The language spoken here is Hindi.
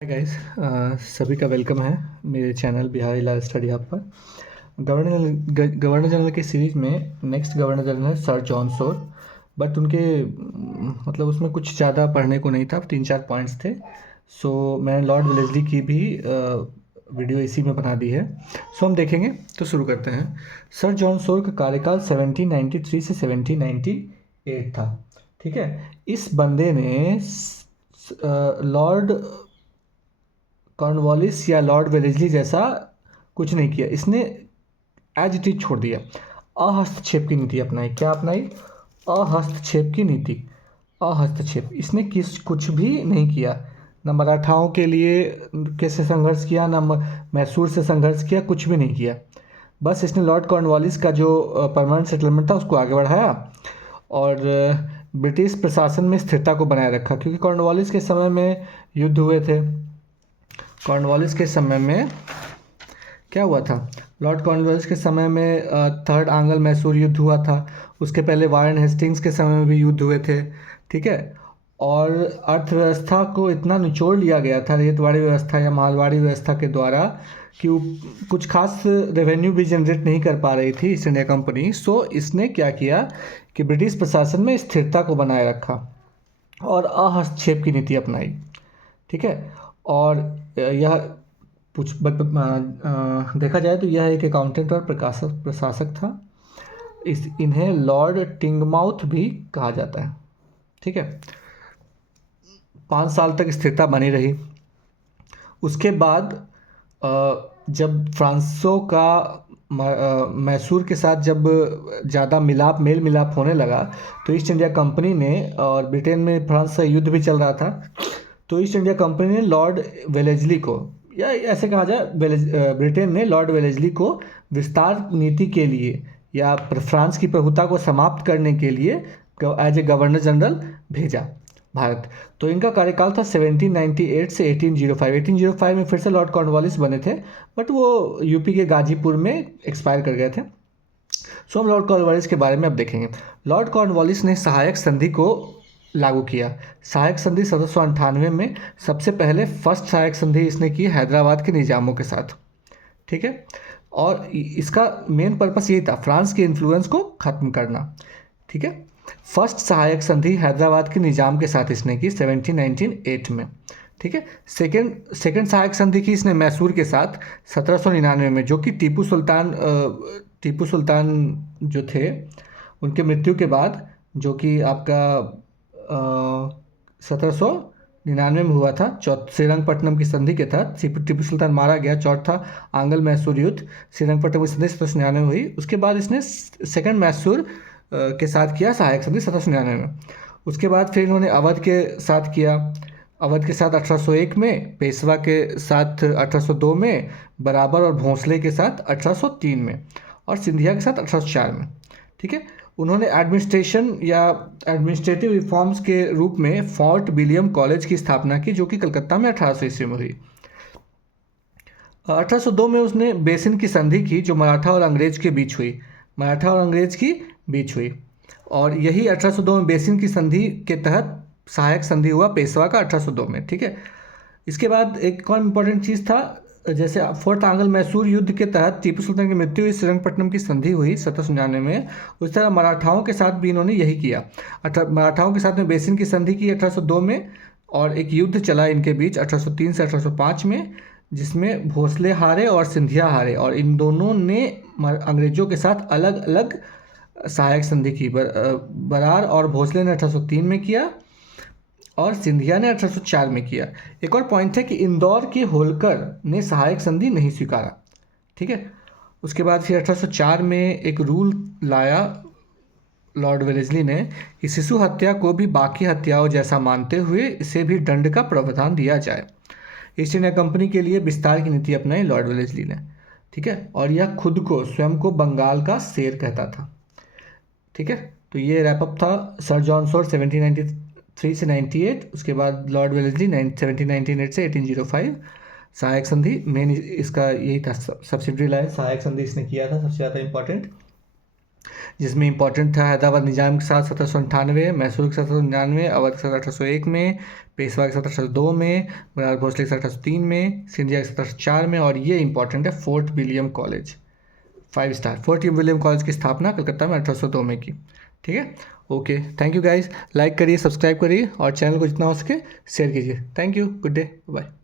हाय गाइस, सभी का वेलकम है मेरे channel Bihari life study hub पर। गवर्नर जनरल की सीरीज़ में नेक्स्ट गवर्नर जनरल है सर जॉन सोर। बट उनके मतलब उसमें कुछ ज़्यादा पढ़ने को नहीं था, 3-4 पॉइंट्स थे। सो मैंने लॉर्ड वेलेस्ली की भी वीडियो इसी में बना दी है। सो हम देखेंगे, तो शुरू करते हैं। सर जॉन सोर का कार्यकाल 1793 से 1798 था। ठीक है। इस बंदे ने लॉर्ड कॉर्नवालिस या लॉर्ड वेलेस्ली जैसा कुछ नहीं किया। इसने एज इट इज छोड़ दिया। अहस्तक्षेप की नीति अपनाई। क्या अपनाई? अहस्तक्षेप की नीति। अहस्तक्षेप इसने कुछ भी नहीं किया। न मराठाओं के लिए कैसे संघर्ष किया, न मैसूर से संघर्ष किया, कुछ भी नहीं किया। बस इसने लॉर्ड कॉर्नवालिस का जो परमानेंट सेटलमेंट था उसको आगे बढ़ाया और ब्रिटिश प्रशासन में स्थिरता को बनाए रखा। क्योंकि कॉर्नवालिस के समय में युद्ध हुए थे। कॉर्नवालिस के समय में क्या हुआ था? लॉर्ड कॉर्नवालिस के समय में थर्ड आंग्ल मैसूर युद्ध हुआ था। उसके पहले वारेन हेस्टिंग्स के समय में भी युद्ध हुए थे। ठीक है। और अर्थव्यवस्था को इतना निचोड़ लिया गया था रेतवाड़ी व्यवस्था या मालवाड़ी व्यवस्था के द्वारा कि वो कुछ खास रेवेन्यू भी जनरेट नहीं कर पा रही थी ईस्ट इंडिया कंपनी। सो इसने क्या किया कि ब्रिटिश प्रशासन में स्थिरता को बनाए रखा और अहस्तक्षेप की नीति अपनाई। ठीक है। और यह देखा जाए तो यह एक अकाउंटेंट और प्रशासक था। इन्हें लॉर्ड टिंगमाउथ भी कहा जाता है। ठीक है। 5 साल तक स्थिरता बनी रही। उसके बाद जब फ्रांसों का मैसूर के साथ जब ज़्यादा मेल मिलाप होने लगा तो ईस्ट इंडिया कंपनी ने, और ब्रिटेन में फ्रांस से युद्ध भी चल रहा था, तो ईस्ट इंडिया कंपनी ने लॉर्ड वेलेस्ली को, या ऐसे कहा जाए ब्रिटेन ने लॉर्ड वेलेस्ली को विस्तार नीति के लिए या फ्रांस की प्रभुता को समाप्त करने के लिए एज ए गवर्नर जनरल भेजा भारत। तो इनका कार्यकाल था 1798 से 1805। 1805 में फिर से लॉर्ड कॉर्नवालिस बने थे, बट वो यूपी के गाजीपुर में एक्सपायर कर गए थे। सो हम लॉर्ड कॉर्नवालिस के बारे में अब देखेंगे। लॉर्ड कॉर्नवालिस ने सहायक संधि को लागू किया। सहायक संधि 1798 में सबसे पहले फर्स्ट सहायक संधि इसने की हैदराबाद के निजामों के साथ। ठीक है। और इसका मेन पर्पस यही था, फ्रांस के इन्फ्लुएंस को ख़त्म करना। ठीक है। फर्स्ट सहायक संधि हैदराबाद के निजाम के साथ इसने की 1798 में। ठीक है। सेकेंड सहायक संधि की इसने मैसूर के साथ 1799 में, जो कि टीपू सुल्तान जो थे उनके मृत्यु के बाद, जो कि आपका 1799 में हुआ था। श्रीरंगपट्टनम की संधि के तहत टिपू सुल्तान मारा गया। चौथा आंग्ल मैसूर युद्ध, श्रीरंगपट्टनम की संधि 1799 में हुई। उसके बाद इसने सेकंड मैसूर के साथ किया सहायक संधि 1799 में। उसके बाद फिर इन्होंने अवध के साथ किया। अवध के साथ 1801 में, पेशवा के साथ 1802 में, बराबर और भोंसले के साथ 1803 में, और सिंधिया के साथ 1804 में। ठीक है। उन्होंने एडमिनिस्ट्रेशन या एडमिनिस्ट्रेटिव रिफॉर्म्स के रूप में फोर्ट विलियम कॉलेज की स्थापना की, जो कि कलकत्ता में 1800 ईस्वी में हुई। 1802 में उसने बेसिन की संधि की, जो मराठा और अंग्रेज के बीच हुई। मराठा और अंग्रेज की बीच हुई। और यही 1802 में बेसिन की संधि के तहत सहायक संधि हुआ पेशवा का 1802 में। ठीक है। इसके बाद एक और इम्पोर्टेंट चीज़ था, जैसे फोर्थ आंग्ल मैसूर युद्ध के तहत टीपू सुल्तान की मृत्यु हुई, श्रीरंगपट्टनम की संधि हुई 1799 में। उस तरह मराठाओं के साथ भी इन्होंने यही किया। मराठाओं के साथ में बेसिन की संधि की 1802 में, और एक युद्ध चला इनके बीच 1803 से 1805 में, जिसमें भोसले हारे और सिंधिया हारे, और इन दोनों ने अंग्रेजों के साथ अलग अलग सहायक संधि की। बरार और भोसले ने 1803 में किया और सिंधिया ने 1804 में किया। एक और पॉइंट है कि इंदौर के होलकर ने सहायक संधि नहीं स्वीकारा। ठीक है। उसके बाद फिर 1804 में एक रूल लाया लॉर्ड वेलेस्ली ने कि शिशु हत्या को भी बाकी हत्याओं जैसा मानते हुए इसे भी दंड का प्रावधान दिया जाए। ईस्ट इंडिया कंपनी के लिए विस्तार की नीति अपनाई लॉर्ड वेलेस्ली ने। ठीक है। और यह खुद को स्वयं को बंगाल का शेर कहता था। ठीक है। तो ये रैपअप था सर जॉन सोर 1793 से 98। उसके बाद लॉर्ड वेलेस्ली 1798 से 1805। सहायक संधि मेन इसका यही था, सब्सिडरी लाइन सहायक संधि इसने किया था सबसे ज़्यादा इंपॉर्टेंट। जिसमें इंपॉर्टेंट था हैदराबाद निजाम के साथ 1798, मैसूर के साथ 1799, अवध के साथ 1801 में, पेशवा के साथ 1802 में, बनारस भोसले के साथ 1803 में, सिंधिया के साथ 1804 में, और ये इंपॉर्टेंट है Fort William College 5 star Fort William College की स्थापना कलकत्ता में 1802 में की। ठीक है, okay, thank you guys. Like करिए, सब्सक्राइब करिए और चैनल को जितना हो सके शेयर कीजिए। Thank you, good day, bye.